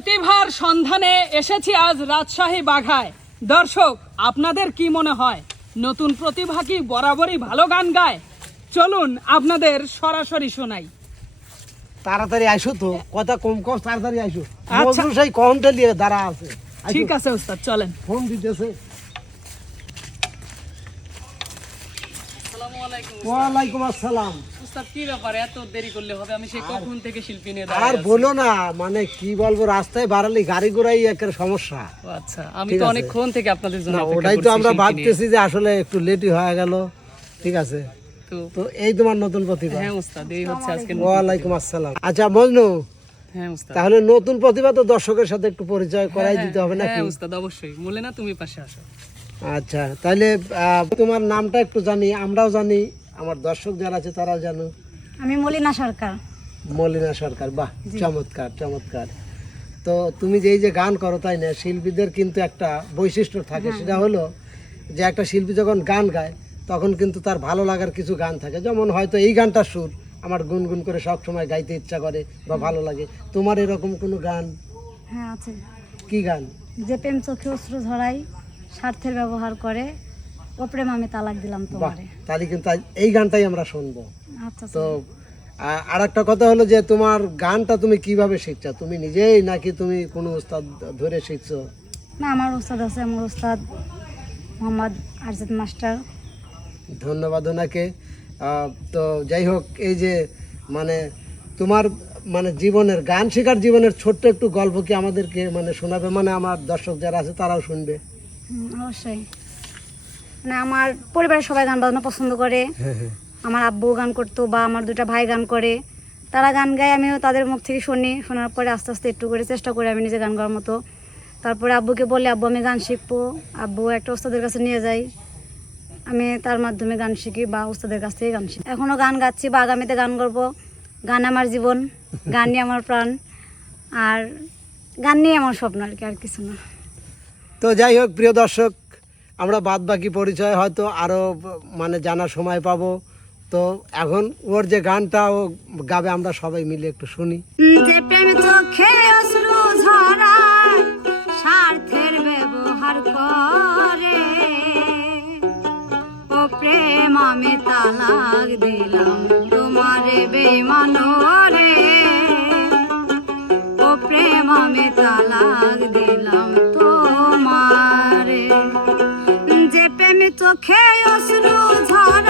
প্রতিভার সন্ধানে এসেছি আজ রাজশাহী বাঘায়। দর্শক আপনাদের কি মনে হয়? নতুন প্রতিভা কি বরাবরই ভালো গান গায়? চলুন আপনাদের সরাসরি শোনাই। তাড়াতাড়ি আইসো তো কথা কম কম তাড়াতাড়ি আইসো। আচ্ছা। সেই কমটা নিয়ে দাঁড়া আছে। ঠিক আছে উস্তাদ চলেন। ফোন দিতেছে। ওয়ালাইকুম আসসালাম। উস্তাদ কি ব্যাপার? এত দেরি করলে হবে? আমি সেই কখন থেকে শিল্পী নিয়ে আর বলো না মানে কি বলব রাস্তায় বাড়ালি গাড়ি ঘোড়াই একের সমস্যা। আচ্ছা আমি তো অনেকক্ষণ থেকে আপনাদের জন্য ওটাই তো আমরা ভাবতেছি যে আসলে একটু লেটই হয়ে গেল। ঠিক আছে। তো তো এই তোমার নতুন প্রতিভা। হ্যাঁ উস্তাদ এই হচ্ছে আজকে ওয়ালাইকুম আসসালাম। আচ্ছা মজনু হ্যাঁ তাহলে নতুন প্রতিভা তো দর্শকের সাথে একটু পরিচয় করাই দিতে হবে নাকি? হ্যাঁ উস্তাদ অবশ্যই। বলে না তুমি পাশে আসো। আচ্ছা তাহলে আহ, তোমার নামটা একটু জানি আমরাও জানি। আমার দর্শক যারা আছে তারাও জানো। আমি মলিনা সরকার। মলিনা সরকার বাহ চমৎকার চমৎকার। তো তুমি যে এই যে গান করো তাই না? শিল্পীদের কিন্তু একটা বৈশিষ্ট্য থাকে সেটা হলো যে একটা শিল্পী যখন গান গায় তখন কিন্তু তার ভালো লাগার কিছু গান থাকে। যেমন হয়তো এই গানটার সুর আমার গুনগুন করে সব সময় গাইতে ইচ্ছা করে বা ভালো লাগে। তোমার এরকম কোনো গান? হ্যাঁ আছে। কি গান? যে প্রেম চোখে অশ্রু ঝরাই স্বার্থের ব্যবহার করে ও প্রেম আমি তালাক দিলাম তোমারে। তাহলে কিন্তু এই গানটাই আমরা শুনব। আচ্ছা তো আর একটা কথা হলো যে তোমার গানটা তুমি কীভাবে শিখছো? তুমি নিজেই নাকি তুমি কোনো উস্তাদ ধরে শিখছো? না আমার ওস্তাদ আছে আমার ওস্তাদ মোহাম্মদ আরজাদ মাস্টার। ধন্যবাদ ওনাকে। তো যাই হোক এই যে মানে তোমার মানে জীবনের গান শেখার জীবনের ছোট্ট একটু গল্প কি আমাদেরকে মানে শোনাবে? মানে আমার দর্শক যারা আছে তারাও শুনবে। অবশ্যই। মানে আমার পরিবারের সবাই গান বাজনা পছন্দ করে। হ্যাঁ হ্যাঁ। আমার আব্বু গান করতো বা আমার দুটা ভাই গান করে। তারা গান গায় আমিও তাদের মুখ থেকে শুনি। শোনার পরে আস্তে আস্তে একটু করে চেষ্টা করি আমি নিজে গান গাওয়ার মতো। তারপরে আব্বুকে বলে আব্বু আমি গান শিখব। আব্বু একটা ওস্তাদের কাছে নিয়ে যাই আমি তার মাধ্যমে গান শিখি বা ওস্তাদের কাছ থেকে গান শিখি। এখনও গান গাচ্ছি বা আগামীতে গান করব। গান আমার জীবন গান নিয়ে আমার প্রাণ। আর গান নিয়ে আমার স্বপ্ন আর কি আর কিছু না। তো যাই হোক প্রিয় দর্শক আমরা বাদ বাকি পরিচয় হয়তো আরও মানে জানার সময় পাবো। তো এখন ওর যে গানটা ও গাবে আমরা সবাই মিলে একটু শুনি। প্রেম আমি প্রেম আমি তালাক দিলাম তোমারে যে